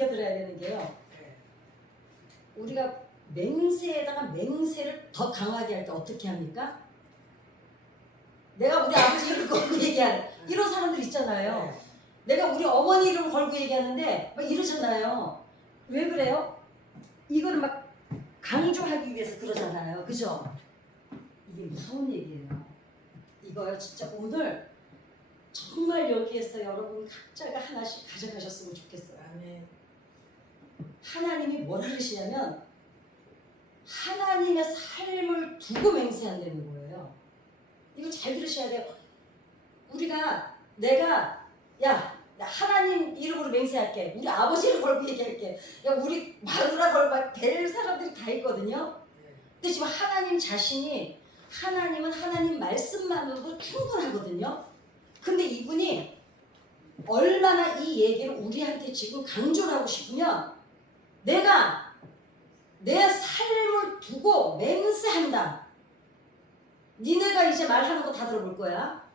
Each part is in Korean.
우리가 들어야 되는 게요. 우리가 맹세에다가 맹세를 더 강하게 할 때 어떻게 합니까? 내가 우리 아버지 이름을 걸고 얘기하는 이런 사람들 있잖아요. 내가 우리 어머니 이름을 걸고 얘기하는데 막 이러잖아요. 왜 그래요? 이거를 막 강조하기 위해서 그러잖아요. 그죠? 이게 무서운 얘기예요. 이거요 진짜 오늘 정말 여기에서 여러분 각자가 하나씩 가져가셨으면 좋겠어요. 아멘. 하나님이 뭐라 그러시냐면 하나님의 삶을 두고 맹세한다는 거예요. 이거 잘 들으셔야 돼요. 우리가 내가 야 하나님 이름으로 맹세할게. 우리 아버지 이름 걸고 얘기할게. 야 우리 마누라 걸고 될 사람들이 다 있거든요. 근데 지금 하나님 자신이 하나님은 하나님 말씀만으로도 충분하거든요. 근데 이분이 얼마나 이 얘기를 우리한테 지금 강조를 하고 싶으면 내가 내 삶을 두고 맹세한다. 니네가 이제 말하는 거 다 들어볼 거야.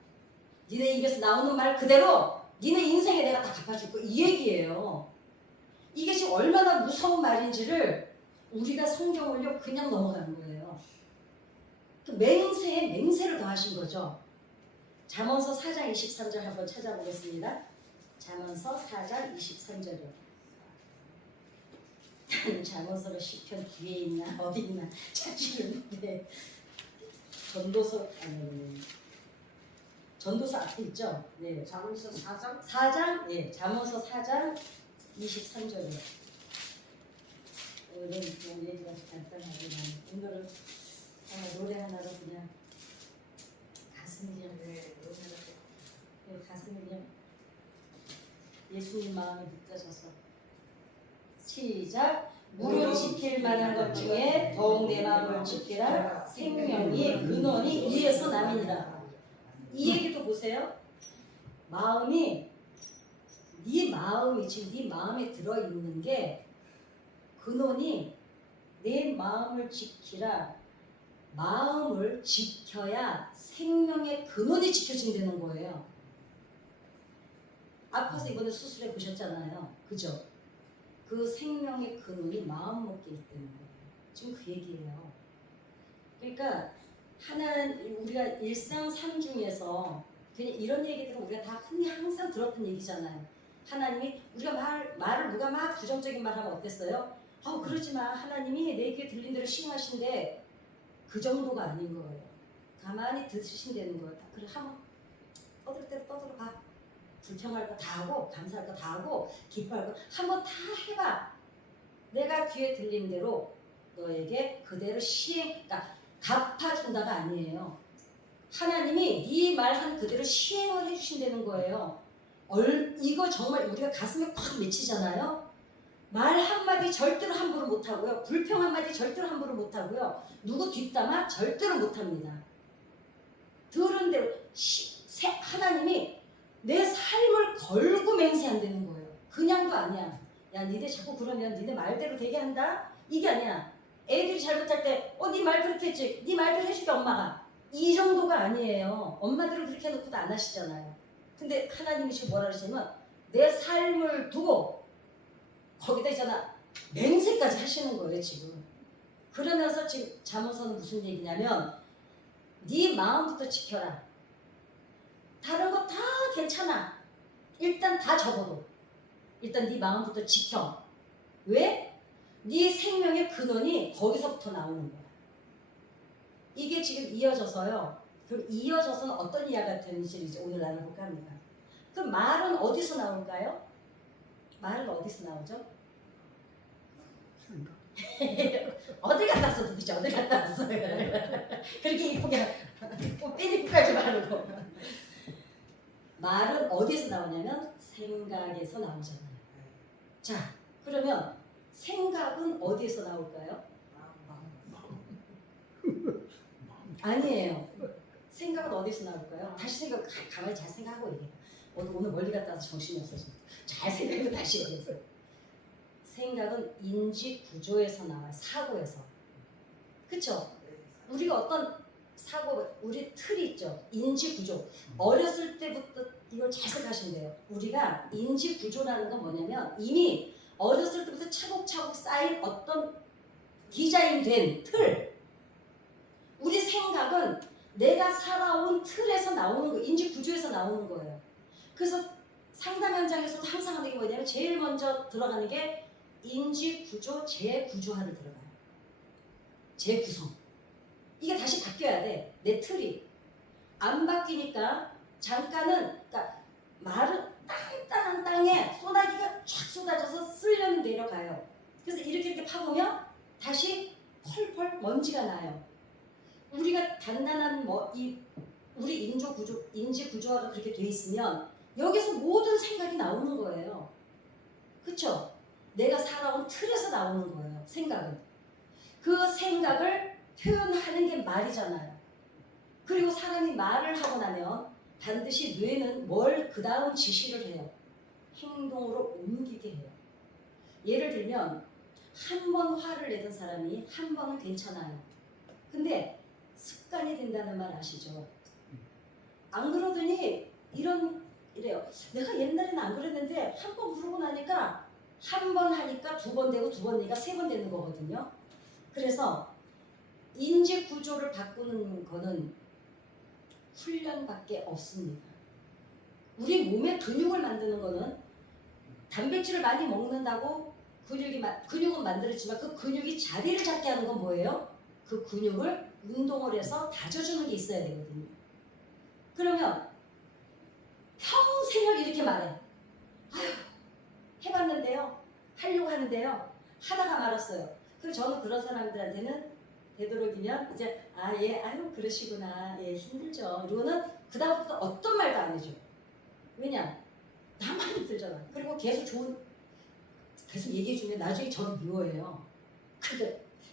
니네 입에서 나오는 말 그대로 니네 인생에 내가 다 갚아줄 거야. 이 얘기예요. 이게 지금 얼마나 무서운 말인지를 우리가 성경을요 그냥 넘어가는 거예요. 그 맹세에 맹세를 더하신 거죠. 잠언서 4장 23절 한번 찾아보겠습니다. 잠언서 4장 23절이요. 잠언서가 시편 뒤에 있나 어디 있나 찾으려는데 전도서 아니 전도서 앞에 있죠. 네. 잠언서 4장 4장 예 잠언서 4장 23절이요. 오늘 얘기가 간단하게 오늘은 노래 하나로 그냥 가슴이 그냥 가슴이 그냥 예수님 마음에 느껴져서 시작. 무릇 지킬 만한 것 중에 더욱 내 마음을 지키라. 생명이 근원이 이에서 남이니라. 이 얘기도 보세요. 마음이 네 마음이 지금 네 마음에 들어 있는 게 근원이 내 마음을 지키라. 마음을 지켜야 생명의 근원이 지켜진다는 거예요. 아파서 이번에 수술해 보셨잖아요. 그죠? 그 생명의 근원이 마음 먹기에 있다는 거예요. 지금 그 얘기예요. 그러니까 우리가 일상 삶 중에서 그냥 이런 얘기들은 우리가 다 흔히 항상 들었던 얘기잖아요. 하나님이 우리가 말을 누가 막 부정적인 말 하면 어땠어요? 그러지 마. 하나님이 내 귀에 들린 대로 시행하신데 그 정도가 아닌 거예요. 가만히 들으신다는 거예요. 그래 하면 떠들 대로 떠들어봐. 불평할 거 다 하고 감사할 거 다 하고 기뻐할 거 한번 다 해봐. 내가 귀에 들린 대로 너에게 그대로 그러니까 갚아준다가 아니에요. 하나님이 네 말한 그대로 시행을 해주신다는 거예요. 이거 정말 우리가 가슴에 팍 맺히잖아요. 말 한마디 절대로 함부로 못하고요. 불평 한마디 절대로 함부로 못하고요. 누구 뒷담화 절대로 못합니다. 들은 대로 하나님이 내 삶을 걸고 맹세한다는 거예요. 그냥도 아니야. 야 니네 자꾸 그러면 니네 말대로 되게 한다? 이게 아니야. 애들이 잘못할 때 네 말 그렇게 했지. 네 말대로 해줄게 엄마가. 이 정도가 아니에요. 엄마들은 그렇게 해놓고도 안 하시잖아요. 근데 하나님이 지금 뭐라 그러시냐면 내 삶을 두고 거기다 있잖아 맹세까지 하시는 거예요 지금. 그러면서 지금 잠언서는 무슨 얘기냐면 네 마음부터 지켜라. 다른 거 다 괜찮아. 일단 다 접어도 일단 네 마음부터 지켜. 왜? 네 생명의 근원이 거기서부터 나오는 거야. 이게 지금 이어져서요. 그럼 이어져서는 어떤 이야기가 되는지를 이제 오늘 나눠볼까 합니다. 그럼 말은 어디서 나올까요? 말은 어디서 나오죠? 어디 갔다 왔어 도대체 어디 갔다 왔어? 그렇게 이쁘게 삐리삐 깔지 말고. 말은 어디서 나오냐면 생각에서 나오잖아요. 자 그러면 생각은 어디에서 나올까요? 아니에요. 생각은 어디서 나올까요? 다시 가만히 잘 생각하고 얘기해. 오늘 멀리 갔다 와서 정신이 없어져. 잘 생각하고 다시 얘기했어요. 생각은 인지 구조에서 나와요. 사고에서. 그쵸? 우리가 어떤 사고, 우리 틀이 있죠. 인지 구조. 어렸을 때부터 이걸 잘 생각하시면 돼요. 우리가 인지 구조라는 건 뭐냐면 이미 어렸을 때부터 차곡차곡 쌓인 어떤 디자인된 틀. 우리 생각은 내가 살아온 틀에서 나오는 거, 인지 구조에서 나오는 거예요. 그래서 상담 현장에서도 항상 하는 게 뭐냐면 제일 먼저 들어가는 게 인지 구조 재구조화를 들어가요. 재구성. 이게 다시 바뀌어야 돼. 내 틀이. 안 바뀌니까 잠깐은, 그러니까 마른 땅땅한 땅에 소나기가 쫙 쏟아져서 쓸려는 내려가요. 그래서 이렇게 파보면 다시 펄펄 먼지가 나요. 우리가 단단한 우리 인지 구조화가 그렇게 돼 있으면 여기서 모든 생각이 나오는 거예요. 그쵸? 내가 살아온 틀에서 나오는 거예요. 생각은. 그 생각을 표현하는 게 말이잖아요. 그리고 사람이 말을 하고 나면 반드시 뇌는 뭘 그 다음 지시를 해요. 행동으로 옮기게 해요. 예를 들면 한 번 화를 내던 사람이 한 번은 괜찮아요. 근데 습관이 된다는 말 아시죠? 안 그러더니 이래요. 내가 옛날에는 안 그랬는데 한 번 부르고 나니까 한 번 하니까 두 번 되고 두 번 되니까 세 번 되는 거거든요. 그래서 인지 구조를 바꾸는 거는 훈련밖에 없습니다. 우리 몸의 근육을 만드는 거는 단백질을 많이 먹는다고 근육은 만들었지만 그 근육이 자리를 잡게 하는 건 뭐예요? 그 근육을 운동을 해서 다져주는 게 있어야 되거든요. 그러면 평생을 이렇게 말해. 아휴, 해봤는데요. 하려고 하는데요. 하다가 말았어요. 그래서 저는 그런 사람들한테는 되도록이면 이제 아유 그러시구나. 예, 힘들죠. 이거는 그다음부터 어떤 말도 안 해줘. 왜냐? 나만 힘들잖아. 그리고 계속 얘기해주면 나중에 저를 미워해요.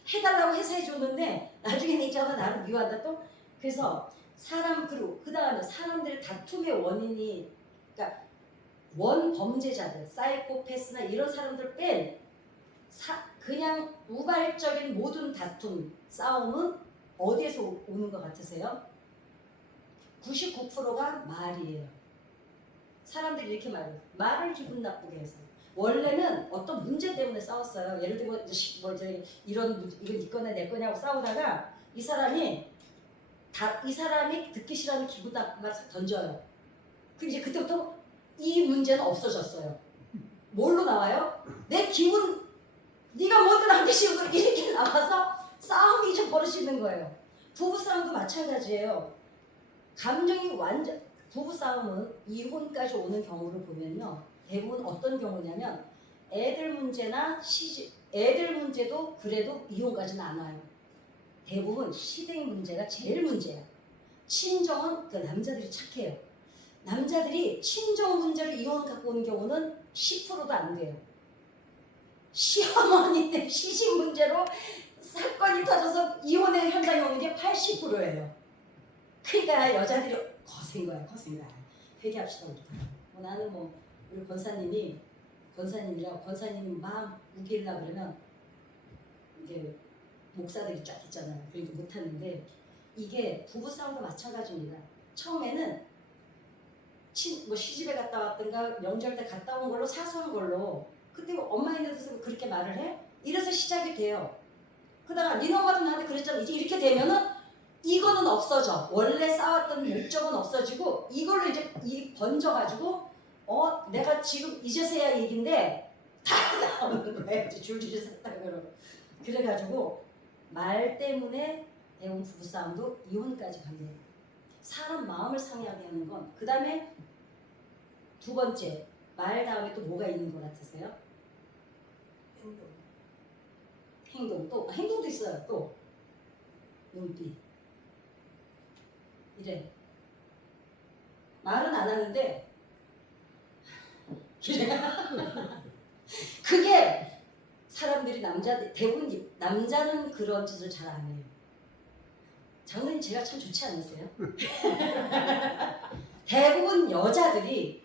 해달라고 해서 해줬는데 나중에는 있잖아 나를 미워한다 또. 그래서 그리고 그 다음에 사람들의 다툼의 원인이, 그러니까 원범죄자들, 사이코패스나 이런 사람들 뺀 그냥 우발적인 모든 다툼, 싸움은 어디에서 오는 것 같으세요? 99%가 말이에요. 사람들이 이렇게 말해요. 말을 기분 나쁘게 해서. 원래는 어떤 문제 때문에 싸웠어요. 예를 들면 이건 네 거냐 내 거냐고 싸우다가 이 사람이 듣기 싫어하는 기분 나쁜 말 던져요. 그럼 이제 그때부터 이 문제는 없어졌어요. 뭘로 나와요? 내 기분, 네가 뭔데 나한테 싫은 거 이렇게 나와서 싸움이 좀 벌어지는 거예요. 부부싸움도 마찬가지예요. 부부싸움은 이혼까지 오는 경우를 보면요. 대부분 어떤 경우냐면 애들 문제도 그래도 이혼까지는 안 와요. 대부분 시댁 문제가 제일 문제야. 친정은 그 남자들이 착해요. 남자들이 친정 문제로 이혼 갖고 오는 경우는 10%도 안 돼요. 시어머니 시집 문제로 사건이 터져서 이혼의 현장에 오는 게 80%예요. 그러니까 여자들이 거센 거야. 회개합시다. 나는 우리 권사님이 마음 우기려고 그러면 이게 목사들이 쫙 있잖아요. 그러니까 못하는데 이게 부부싸움도 마찬가지입니다. 처음에는 시집에 갔다 왔든가 명절 때 갔다 온 걸로 사소한 걸로 그때 엄마 있는 데서 그렇게 말을 해? 이래서 시작이 돼요. 그러다가 니네 엄마도 나한테 그랬잖아. 이제 이렇게 되면은 이거는 없어져. 원래 싸웠던 목적은 없어지고 이걸로 이제 번져가지고 내가 지금 이제서야 얘긴데 다 나오는 거예요. 줄줄이 샀다고. 그래가지고 말 때문에 대부분 부부싸움도 이혼까지 갑니다. 사람 마음을 상하게 하는 건 그 다음에 두 번째 말 다음에 또 뭐가 있는 것 같으세요? 행동. 또 행동도 있어요. 또 눈빛. 이래. 말은 안 하는데 그게 사람들이 대부분 남자는 그런 짓을 잘 안 해요. 장모님 제가 참 좋지 않으세요? 대부분 여자들이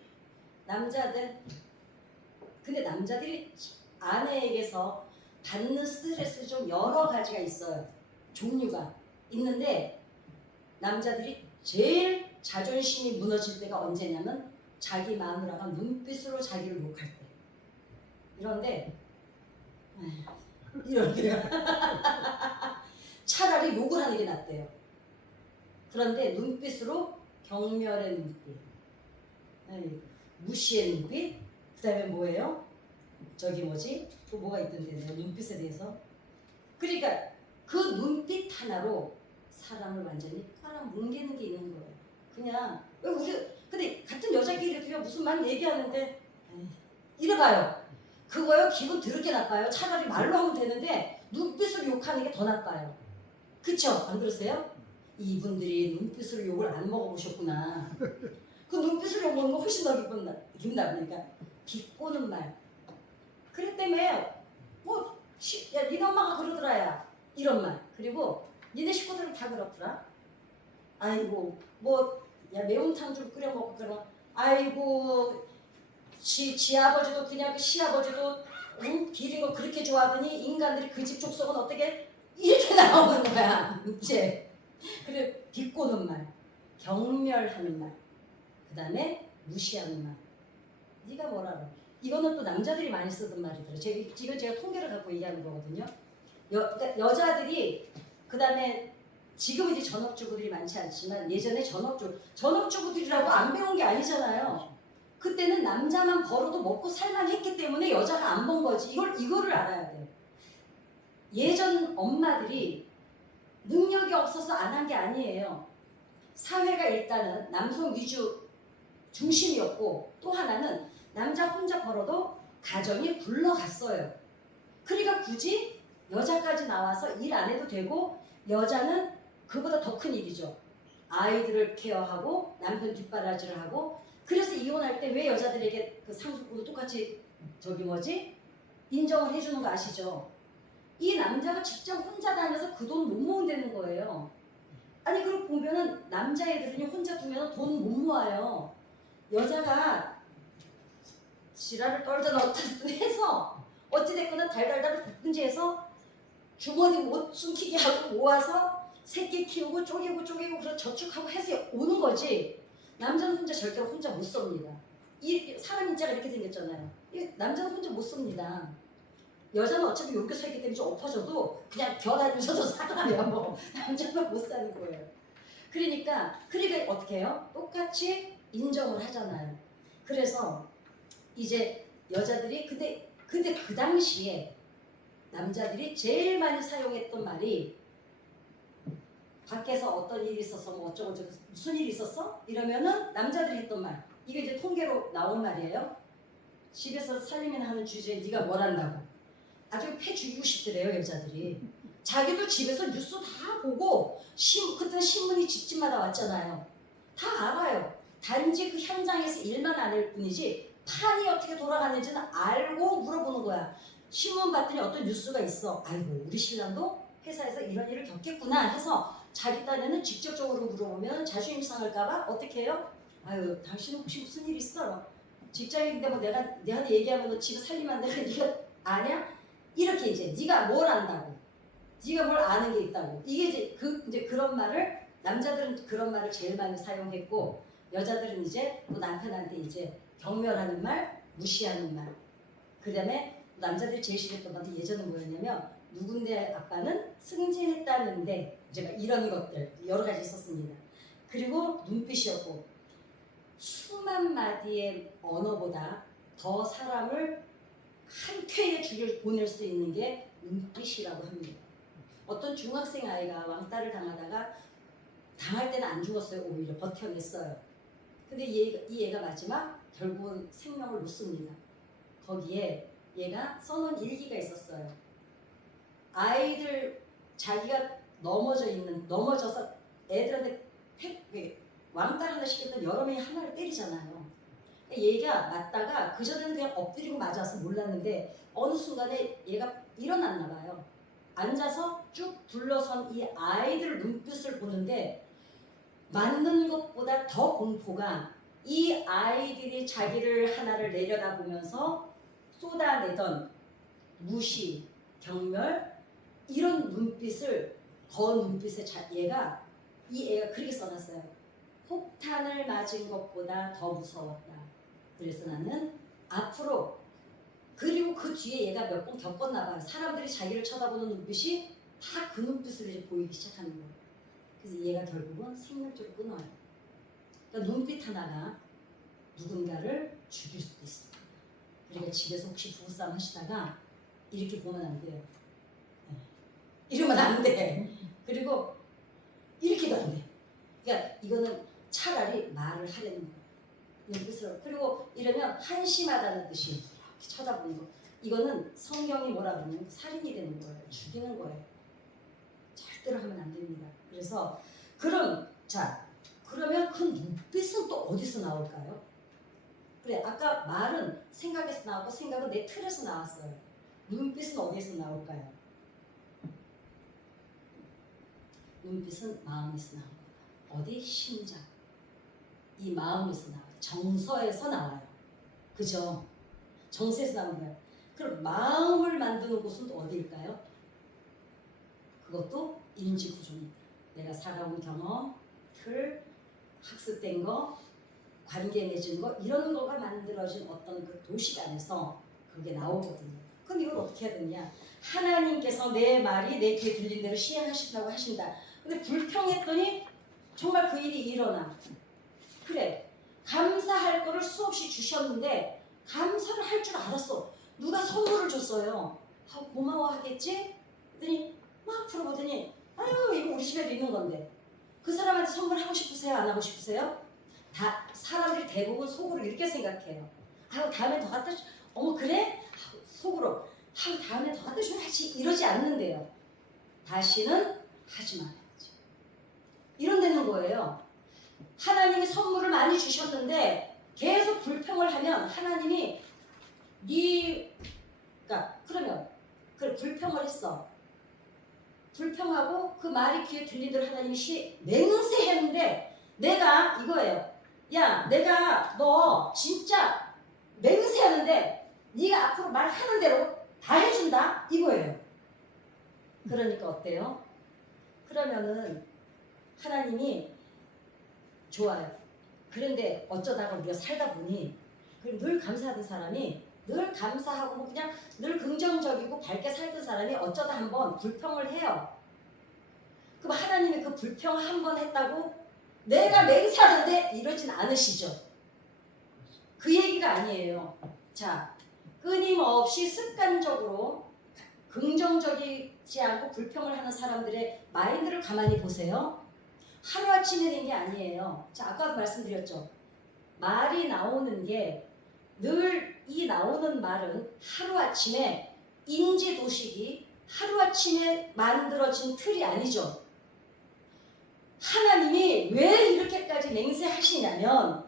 근데 남자들이 아내에게서 받는 스트레스 좀 여러 가지가 있어요. 종류가 있는데 남자들이 제일 자존심이 무너질 때가 언제냐면 자기 마누라가 눈빛으로 자기를 욕할 때. 이런데 이렇게 차라리 욕을 하는 게 낫대요. 그런데 눈빛으로 경멸의 눈빛, 무시의 눈빛, 그 다음에 뭐예요? 저기 뭐지? 또 뭐가 있던데 내가 눈빛에 대해서. 그러니까 그 눈빛 하나로 사람을 완전히 빨아뭉개는 게 있는 거예요. 그냥 왜 우리 근데 같은 여자끼리도요 무슨 말 얘기하는데 이래봐요. 그거요 기분 더럽게 나빠요. 차라리 말로 하면 되는데 눈빛으로 욕하는 게 더 나빠요. 그쵸? 안 그러세요? 이분들이 눈빛으로 욕을 안 먹어보셨구나. 그 눈빛으로 욕 먹는 거 훨씬 더 기분 나쁘니까 비꼬는 말. 그랬다며 뭐 야 니네 엄마가 그러더라야 이런 말. 그리고 니네 식구들은 다 그렇더라. 아이고 뭐 야 매운탕 좀 끓여 먹고 그러면 아이고 지 아버지도 그냥 그 시아버지도 비린 거 그렇게 좋아하더니 인간들이 그 집 족속은 어떻게 이렇게 나오는 거야 이제. 그리고 비꼬는 말, 경멸하는 말, 그 다음에 무시하는 말. 네가 뭐라고? 이거는 또 남자들이 많이 쓰던 말이더라고요. 지금 제가 통계를 갖고 얘기하는 거거든요. 그러니까 여자들이 그 다음에 지금 이제 전업주부들이 많지 않지만 예전에 전업주부들이라고 안 배운 게 아니잖아요. 그때는 남자만 벌어도 먹고 살만 했기 때문에 여자가 안 번 거지. 이거를 알아야 돼요. 예전 엄마들이 능력이 없어서 안 한 게 아니에요. 사회가 일단은 남성 위주 중심이었고 또 하나는 남자 혼자 벌어도 가정이 굴러갔어요. 그러니까 굳이 여자까지 나와서 일 안 해도 되고 여자는 그보다 더 큰 일이죠. 아이들을 케어하고 남편 뒷바라지를 하고. 그래서 이혼할 때 왜 여자들에게 그 상속분도 똑같이 인정을 해주는 거 아시죠? 이 남자가 직접 혼자 다녀서 그 돈 못 모은다는 거예요. 아니 그럼 보면은 남자애들은 혼자 두면 돈 못 모아요. 여자가 지랄을 떨든 어떻든 해서 어찌됐거나 달달달 볶든지 해서 주머니 못 숨기게 하고 모아서 새끼 키우고 쪼개고 그래서 저축하고 해서 오는 거지. 남자는 절대로 혼자 못 섭니다. 이 사람 인자가 이렇게 생겼잖아요. 남자는 혼자 못 섭니다. 여자는 어차피 여기 서 있기 때문에 좀 엎어져도 그냥 겨다니면서도 살아요. 뭐 남자는 못 사는 거예요. 그러니까 어떻게 해요? 똑같이 인정을 하잖아요. 그래서 이제 여자들이 근데 그 당시에 남자들이 제일 많이 사용했던 말이 밖에서 어떤 일이 있어서 뭐 어쩌고저쩌고 무슨 일이 있었어? 이러면은 남자들이 했던 말. 이게 이제 통계로 나온 말이에요. 집에서 살림이나 하는 주제에 네가 뭘 한다고. 아주 패 죽이고 싶더래요 여자들이. 자기도 집에서 뉴스 다 보고 그때 신문이 집집마다 왔잖아요. 다 알아요. 단지 그 현장에서 일만 안 할 뿐이지 판이 어떻게 돌아가는지는 알고 물어보는 거야. 신문 봤더니 어떤 뉴스가 있어. 아이고 우리 신랑도 회사에서 이런 일을 겪겠구나 해서 자기 딴에는 직접적으로 물어보면 자존심 상할까봐 어떻게 해요? 아유 당신은 혹시 무슨 일 있어? 직장인인데 뭐 내한테 얘기하면 너 집에 살림한 데가 네가 아냐? 이렇게 이제 네가 뭘 안다고, 네가 뭘 아는 게 있다고. 이게 이제 그런 말을 남자들은 그런 말을 제일 많이 사용했고 여자들은 이제 또 남편한테 이제 경멸하는 말, 무시하는 말. 그다음에 남자들이 제일 싫어했던 말이 예전은 뭐였냐면 누군데 아빠는 승진했다는데 이제 이런 것들 여러 가지 있었습니다. 그리고 눈빛이었고 수만 마디의 언어보다 더 사람을 한 쾌의 줄을 보낼 수 있는 게 눈빛이라고 합니다. 어떤 중학생 아이가 왕따를 당할 때는 안 죽었어요. 오히려 버텨냈어요. 근데 이 애가 마지막 결국은 생명을 놓습니다. 거기에 얘가 써놓은 일기가 있었어요. 아이들 자기가 넘어져서 애들한테 왕따를 하나 시켰던 여러 명이 하나를 때리잖아요. 얘가 맞다가 그전에는 그냥 엎드리고 맞아서 몰랐는데 어느 순간에 얘가 일어났나 봐요. 앉아서 쭉 둘러선 이 아이들 눈빛을 보는데 맞는 것보다 더 공포가 이 아이들이 자기를 하나를 내려다보면서 쏟아내던 무시, 경멸 이런 눈빛을 눈빛에 이 애가 그렇게 써놨어요. 폭탄을 맞은 것보다 더 무서웠다. 그래서 나는 앞으로 그리고 그 뒤에 얘가 몇 번 겪었나 봐요. 사람들이 자기를 쳐다보는 눈빛이 다 그 눈빛으로 이제 보이기 시작하는 거예요. 그래서 얘가 결국은 생명줄을 끊어요. 그러니까 눈빛 하나가 누군가를 죽일 수도 있어요. 그러니까 집에서 혹시 부부싸움 하시다가 이렇게 보면 안 돼요. 이러면 안 돼. 그리고 이렇게도 안 돼. 그러니까 이거는 차라리 말을 하려는 거예요. 눈빛으로. 그리고 이러면 한심하다는 뜻이 이렇게 쳐다보는 거. 이거는 성경이 뭐라 그러냐면 살인이 되는 거예요. 죽이는 거예요. 절대로 하면 안 됩니다. 그래서 그러면 그 눈빛은 또 어디서 나올까요? 그래, 아까 말은 생각에서 나왔고 생각은 내 틀에서 나왔어요. 눈빛은 어디에서 나올까요? 눈빛은 마음에서 나옵니다. 어디? 심장. 이 마음에서 나와요. 정서에서 나와요. 그죠? 정서에서 나옵니다. 그럼 마음을 만드는 곳은 또 어디일까요? 그것도 인지구조입니다. 내가 살아온 경험, 틀, 학습된 거, 관계 맺은 거 이런 거가 만들어진 어떤 그 도식 안에서 그게 나오거든요. 그럼 이걸 어떻게 해야 되냐? 하나님께서 내 말이 내 귀에 들린 대로 시행하신다고 하신다. 근데 불평했더니 정말 그 일이 일어나. 그래, 감사할 거를 수없이 주셨는데 감사를 할 줄 알았어. 누가 선물을 줬어요. 고마워하겠지? 그랬더니 막 풀어보더니 아유 이거 우리 집에도 있는 건데 그 사람한테 선물하고 싶으세요? 안 하고 싶으세요? 다 사람들이 대부분 속으로 이렇게 생각해요. 아유 다음에 더 갖다 줘. 어머 그래? 속으로 아유 다음에 더 갖다 줘야지 이러지 않는데요. 다시는 하지 말아야지. 이런 되는 거예요. 하나님이 선물을 많이 주셨는데 계속 불평을 하면 하나님이 그러면 그래 불평을 했어. 불평하고 그 말이 귀에 들린 대로 하나님이 맹세했는데 내가 이거예요. 야 내가 너 진짜 맹세하는데 네가 앞으로 말하는 대로 다 해준다 이거예요. 그러니까 어때요? 그러면은 하나님이 좋아요. 그런데 어쩌다가 우리가 살다 보니 늘 감사하던 사람이 늘 감사하고 뭐 그냥 늘 긍정적이고 밝게 살던 사람이 어쩌다 한번 불평을 해요. 그럼 하나님이 그 불평 한 번 했다고 내가 맹세하는데 이러진 않으시죠. 그 얘기가 아니에요. 자, 끊임없이 습관적으로 긍정적이지 않고 불평을 하는 사람들의 마인드를 가만히 보세요. 하루아침에 된 게 아니에요. 자, 아까도 말씀드렸죠. 말이 나오는 게 늘 이 나오는 말은 하루아침에 인지도식이 하루아침에 만들어진 틀이 아니죠. 하나님이 왜 이렇게까지 맹세하시냐면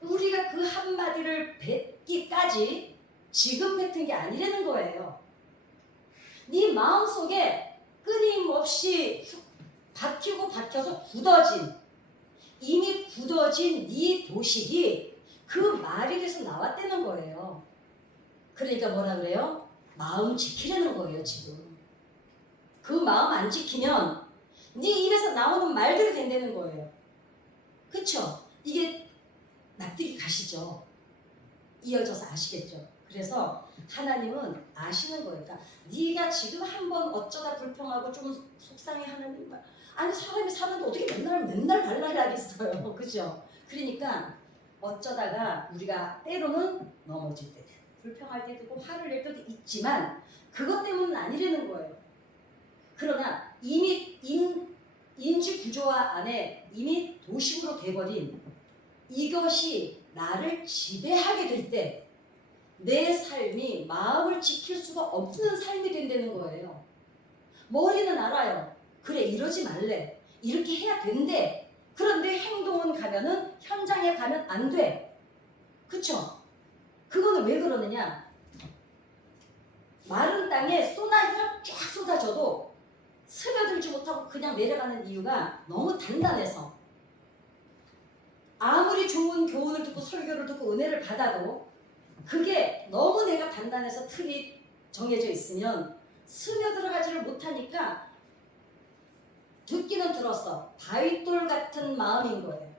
우리가 그 한마디를 뱉기까지 지금 뱉은 게 아니라는 거예요. 네 마음속에 끊임없이 박혀서 이미 굳어진 네 도식이 그 말이 돼서 나왔다는 거예요. 그러니까 뭐라 그래요? 마음 지키려는 거예요 지금. 그 마음 안 지키면 네 입에서 나오는 말들이 된다는 거예요. 그쵸? 이게 납득이 가시죠? 이어져서 아시겠죠? 그래서 하나님은 아시는 거예요. 그러니까 네가 지금 한번 어쩌다 불평하고 좀 속상해하는 말 아니 사람이 사는데 어떻게 맨날 발랄하겠어요. 그죠? 그러니까 어쩌다가 우리가 때로는 넘어질 때도 불평할 때도 있고 화를 낼 때도 있지만 그것 때문은 아니라는 거예요. 그러나 이미 인지 구조화 안에 이미 도식으로 돼버린 이것이 나를 지배하게 될 때 내 삶이 마음을 지킬 수가 없는 삶이 된다는 거예요. 머리는 알아요. 그래 이러지 말래. 이렇게 해야 된대. 그런데 행동은 가면은 현장에 가면 안 돼. 그쵸? 그거는 왜 그러느냐? 마른 땅에 소나기가 쫙 쏟아져도 스며들지 못하고 그냥 내려가는 이유가 너무 단단해서 아무리 좋은 교훈을 듣고 설교를 듣고 은혜를 받아도 그게 너무 내가 단단해서 틀이 정해져 있으면 스며들어가지를 못하니까 듣기는 들었어. 바위돌 같은 마음인 거예요.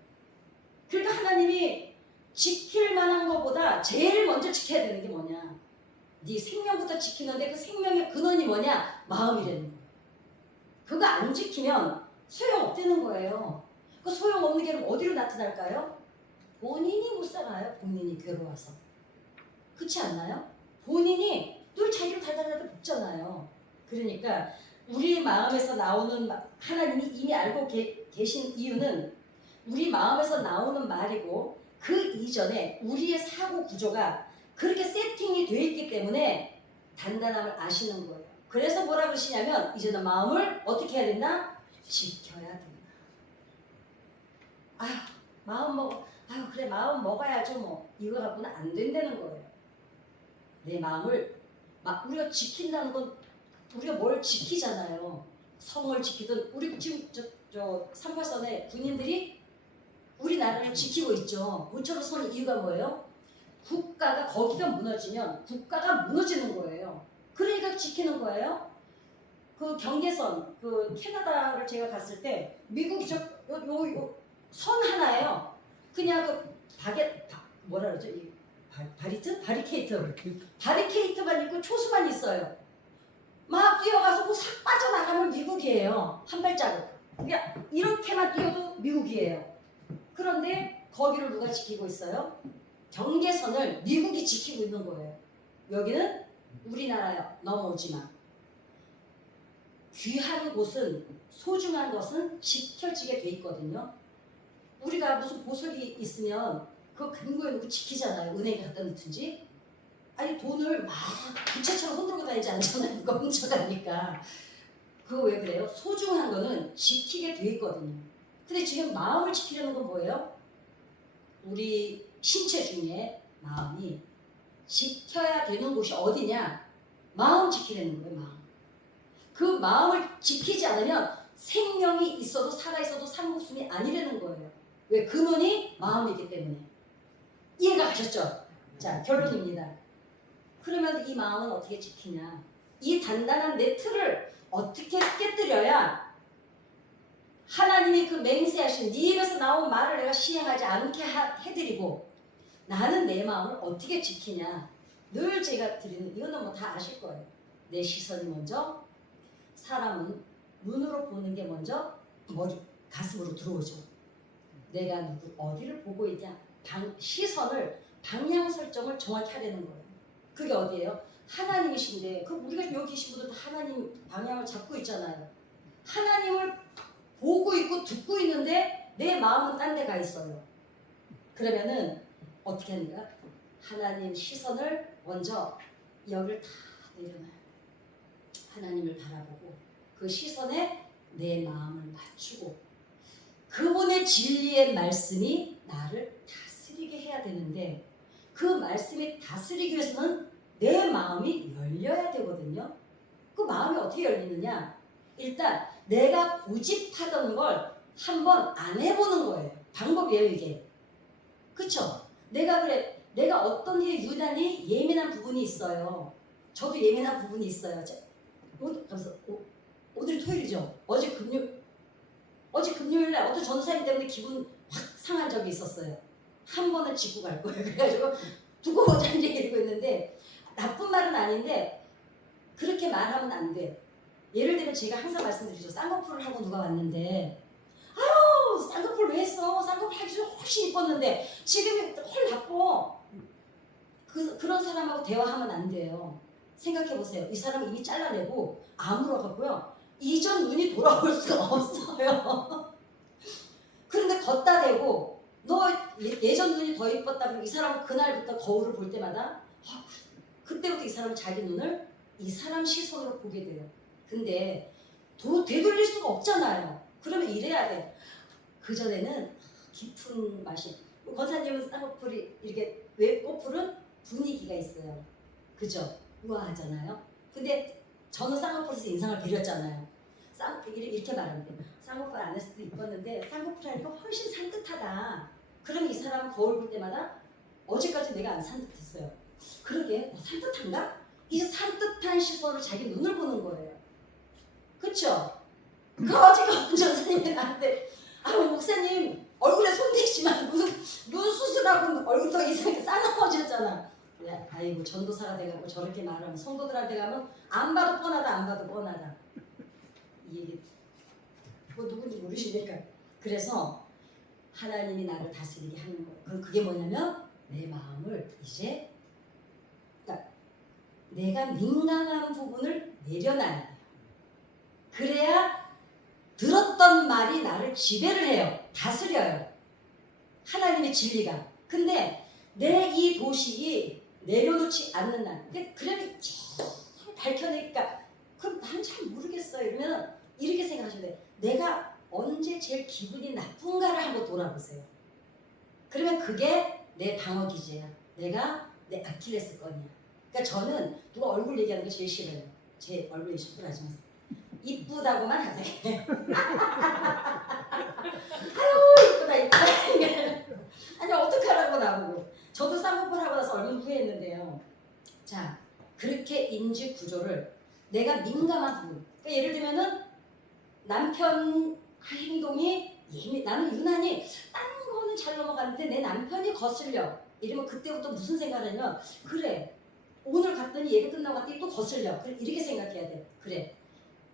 그러니까 하나님이 지킬 만한 것보다 제일 먼저 지켜야 되는 게 뭐냐? 네 생명부터 지키는데 그 생명의 근원이 뭐냐? 마음이라는 거예요. 그거 안 지키면 소용없다는 거예요. 그 소용없는 게 어디로 나타날까요? 본인이 못 살아요. 본인이 괴로워서. 그렇지 않나요? 본인이 늘 자기를 달달달달 볶잖아요. 그러니까 우리 마음에서 나오는 하나님이 이미 알고 계신 이유는 우리 마음에서 나오는 말이고 그 이전에 우리의 사고 구조가 그렇게 세팅이 되어 있기 때문에 단단함을 아시는 거예요. 그래서 뭐라 그러시냐면 이제는 마음을 어떻게 해야 된다? 지켜야 된다. 아휴 마음 아유 그래 마음 먹어야죠 뭐 이거 갖고는 안 된다는 거예요. 내 마음을 우리가 지킨다는 건 우리가 뭘 지키잖아요. 성을 지키든 우리 지금 저 38선의 군인들이 우리나라를 지키고 있죠. 모처럼 서는 이유가 뭐예요? 국가가 거기가 무너지면 국가가 무너지는 거예요. 그러니까 지키는 거예요. 그 경계선, 그 캐나다를 제가 갔을 때 미국이 선 하나예요. 그냥 그 뭐라 그러죠? 이 바리케이트만 있고 초수만 있어요. 막 뛰어가서 싹 빠져나가면 미국이에요. 한 발자국. 그러니까 이렇게만 뛰어도 미국이에요. 그런데 거기를 누가 지키고 있어요? 경계선을 미국이 지키고 있는 거예요. 여기는 우리나라요. 넘어오지 마. 귀한 곳은 소중한 것은 지켜지게 돼 있거든요. 우리가 무슨 보석이 있으면 그 근거에 놓고 지키잖아요. 은행에 갖다 놓든지. 아니 돈을 막 부채처럼 흔들고 다니지 않잖아요. 그거 훔쳐가니까. 그거 왜 그래요? 소중한 거는 지키게 돼 있거든요. 근데 지금 마음을 지키려는 건 뭐예요? 우리 신체 중에 마음이 지켜야 되는 곳이 어디냐? 마음 지키려는 거예요. 마음. 그 마음을 지키지 않으면 생명이 있어도 살아있어도 산목숨이 아니라는 거예요. 왜? 근원이 마음이기 때문에. 이해가 가셨죠? 자, 결론입니다. 그러면 이 마음은 어떻게 지키냐? 이 단단한 내 틀을 어떻게 깨뜨려야 하나님이 그 맹세하신 네 입에서 나온 말을 내가 시행하지 않게 해드리고 나는 내 마음을 어떻게 지키냐? 늘 제가 드리는 이거는 뭐 다 아실 거예요. 내 시선이 먼저 사람은 눈으로 보는 게 먼저 가슴으로 들어오죠. 내가 어디를 보고 있냐? 시선을 방향 설정을 정확히 하려는 거예요. 그게 어디예요? 하나님이신데 그 우리가 여기 계신 분들 다 하나님 방향을 잡고 있잖아요. 하나님을 보고 있고 듣고 있는데 내 마음은 딴 데 가 있어요. 그러면은 어떻게 합니까? 하나님 시선을 먼저 여기를 다 내려놔요. 하나님을 바라보고 그 시선에 내 마음을 맞추고 그분의 진리의 말씀이 나를 다스리게 해야 되는데 그 말씀이 다스리기 위해서는 내 마음이 열려야 되거든요. 그 마음이 어떻게 열리느냐? 일단 내가 고집하던 걸 한번 안 해보는 거예요. 방법이에요 이게. 그쵸? 내가 어떤 일에 유난히 예민한 부분이 있어요. 저도 예민한 부분이 있어요. 오늘 토요일이죠? 어제 금요일 날 어떤 전사님 때문에 기분 확 상한 적이 있었어요. 한 번은 짚고 갈 거예요. 그래가지고 두고 보자는 얘기를 하고 있는데 나쁜 말은 아닌데 그렇게 말하면 안 돼. 예를 들면 제가 항상 말씀드리죠. 쌍꺼풀을 하고 누가 왔는데 아유 쌍꺼풀 왜 했어? 쌍꺼풀 하기 전에 훨씬 이뻤는데 지금이 헐 나빠. 그런 사람하고 대화하면 안 돼요. 생각해보세요. 이 사람은 이미 잘라내고 아물어갖고요. 이전 눈이 돌아올 수가 없어요. 그런데 걷다 대고 너 예전 눈이 더 이뻤다면 이 사람은 그날부터 거울을 볼 때마다 그때부터 이 사람은 자기 눈을 이 사람 시선으로 보게 돼요. 근데 되돌릴 수가 없잖아요. 그러면 이래야 돼. 그전에는 깊은 맛이 권사님은 쌍꺼풀이 이렇게 왜 꼬풀은 분위기가 있어요. 그죠? 우아하잖아요. 근데 저는 쌍꺼풀에서 인상을 베렸잖아요. 이렇게 말하면 돼요. 쌍꺼풀 안 했을 때 이뻤는데 쌍꺼풀 하니까 훨씬 산뜻하다. 그러면 이 사람은 거울 볼 때마다 어제까지 내가 안 산뜻했어요. 그러게 산뜻한가? 이 산뜻한 시선으로 자기 눈을 보는 거예요. 그쵸? 그 어제가 어떤 전사님이 나한테 목사님 얼굴에 손대지 말고 눈 수술하고 얼굴 더 이상하게 싸나워졌잖아. 야, 아이고 전도사가 돼가고 저렇게 말하면 성도들한테 가면 안 봐도 뻔하다, 안 봐도 뻔하다. 이 얘기 뭐 누군지 모르시니까. 그래서 하나님이 나를 다스리게 하는 거예요. 그게 뭐냐면 내 마음을 이제, 그러니까 내가 민감한 부분을 내려놔야 돼요. 그래야 들었던 말이 나를 지배를 해요. 다스려요. 하나님의 진리가. 근데 내 이 도식이 내려놓지 않는 날, 그러면 잘 밝혀내니까 그럼 난 잘 모르겠어요. 이러면 이렇게 생각하시면 돼요. 내가 언제 제일 기분이 나쁜가를 한번 돌아보세요. 그러면 그게 내 방어 기제야. 내가 내 아킬레스건이야. 그러니까 저는 누가 얼굴 얘기하는 거 제일 싫어요. 제 얼굴 얘기 싫어 하지 마세요. 이쁘다고만 하세요. 아유 이쁘다 이쁘다. 아니 어떡하라고 나보고. 저도 쌍꺼풀 하고 나서 얼마나 후회했는데요. 자, 그렇게 인지 구조를 내가 민감한 부분. 그러니까 예를 들면은 남편 행동이 나는 유난히 딴 거는 잘 넘어가는데 내 남편이 거슬려. 이러면 그때부터 무슨 생각을 하냐면 그래 오늘 갔더니 예배 끝나고 갔더니 또 거슬려. 그래, 이렇게 생각해야 돼. 그래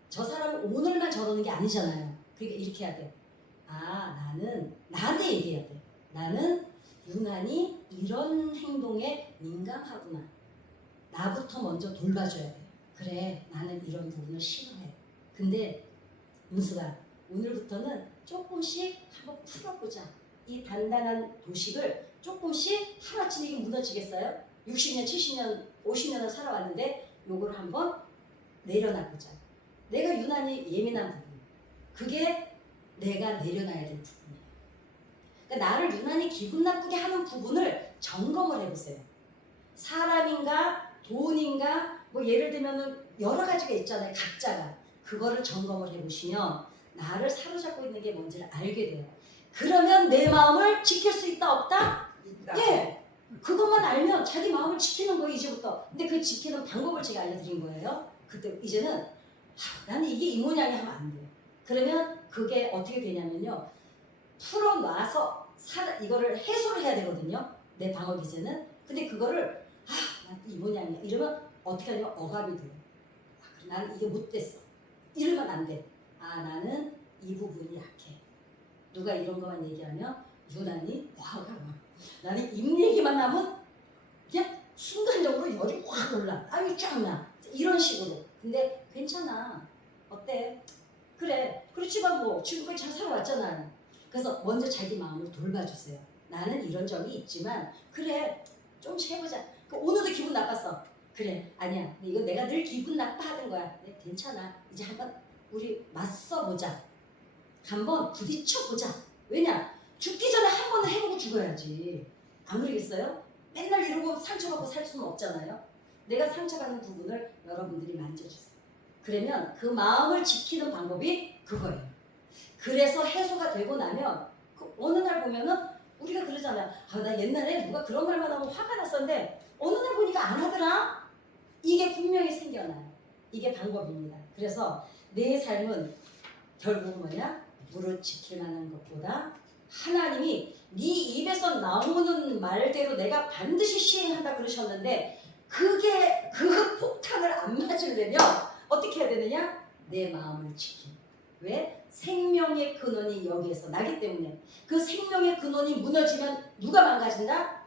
저 사람은 오늘만 저러는 게 아니잖아요. 그러니까 이렇게 해야 돼. 아 나는 나한테 얘기해야 돼. 나는 유난히 이런 행동에 민감하구나. 나부터 먼저 돌봐줘야 돼. 그래 나는 이런 부분을 싫어해. 근데 은수가 오늘부터는 조금씩 한번 풀어보자. 이 단단한 도식을 조금씩 하루아침에 이게 무너지겠어요? 60년, 70년, 50년을 살아왔는데 요걸 한번 내려놔보자. 내가 유난히 예민한 부분. 그게 내가 내려놔야 될 부분이에요. 그러니까 나를 유난히 기분 나쁘게 하는 부분을 점검을 해보세요. 사람인가 돈인가 뭐 예를 들면은 여러 가지가 있잖아요. 각자가. 그거를 점검을 해보시면 나를 사로잡고 있는 게 뭔지를 알게 돼요. 그러면 내 마음을 지킬 수 있다 없다? 있다. 예. 그것만 알면 자기 마음을 지키는 거예요 이제부터. 근데 그 지키는 방법을 제가 알려드린 거예요. 그때 이제는 나는 이게 이 모양이 하면 안 돼요. 그러면 그게 어떻게 되냐면요. 풀어놔서 이거를 해소를 해야 되거든요. 내 방어 기제는. 근데 그거를 난 이 모양이야. 이러면 어떻게 하냐면 억압이 돼요. 나는 이게 못됐어. 이러면 안 돼. 나는 이 부분이 약해. 누가 이런 것만 얘기하면 유난히 화가 나. 나는 입 얘기만 하면 그냥 순간적으로 열이 확 올라. 아유 짱나. 이런 식으로. 근데 괜찮아. 어때? 그래. 그렇지만 뭐 지금까지 잘 살아왔잖아요. 그래서 먼저 자기 마음을 돌봐주세요. 나는 이런 점이 있지만 그래 좀씩 해보자. 오늘도 기분 나빴어. 그래 아니야. 이거 내가 늘 기분 나빠하던 거야. 네, 괜찮아. 이제 한번 우리 맞서보자. 한번 부딪혀보자. 왜냐? 죽기 전에 한 번은 해보고 죽어야지. 안 그러겠어요? 맨날 이러고 상처받고 살 수는 없잖아요. 내가 상처받는 부분을 여러분들이 만져주세요. 그러면 그 마음을 지키는 방법이 그거예요. 그래서 해소가 되고 나면 어느 날 보면은 우리가 그러잖아요. 나 옛날에 누가 그런 말만 하면 화가 났었는데 어느 날 보니까 안 하더라. 이게 분명히 생겨나요. 이게 방법입니다. 그래서 내 삶은 결국 뭐냐? 무릇 지킬 만한 것보다 하나님이 네 입에서 나오는 말대로 내가 반드시 시행한다 그러셨는데 그게 그 폭탄을 안 맞으려면 어떻게 해야 되느냐? 내 마음을 지키는. 왜? 생명의 근원이 여기에서 나기 때문에. 그 생명의 근원이 무너지면 누가 망가진다?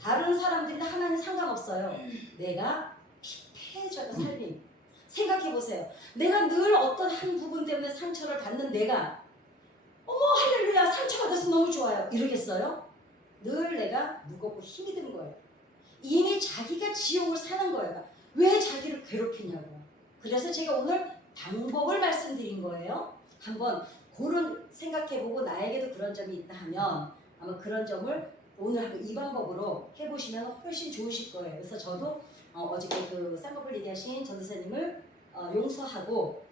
다른 사람들이나 하나님 상관없어요. 내가 피폐해져요 삶이. 생각해보세요. 내가 늘 어떤 한 부분 때문에 상처를 받는 내가 어머 할렐루야 상처받아서 너무 좋아요 이러겠어요? 늘 내가 무겁고 힘이 든 거예요. 이미 자기가 지옥을 사는 거예요. 왜 자기를 괴롭히냐고. 그래서 제가 오늘 방법을 말씀드린 거예요. 한번 그런 생각해보고 나에게도 그런 점이 있다 하면 아마 그런 점을 오늘 한번 이 방법으로 해보시면 훨씬 좋으실 거예요. 그래서 저도 어저께 그 쌍꺼풀 얘기하신 전도사님을 용서하고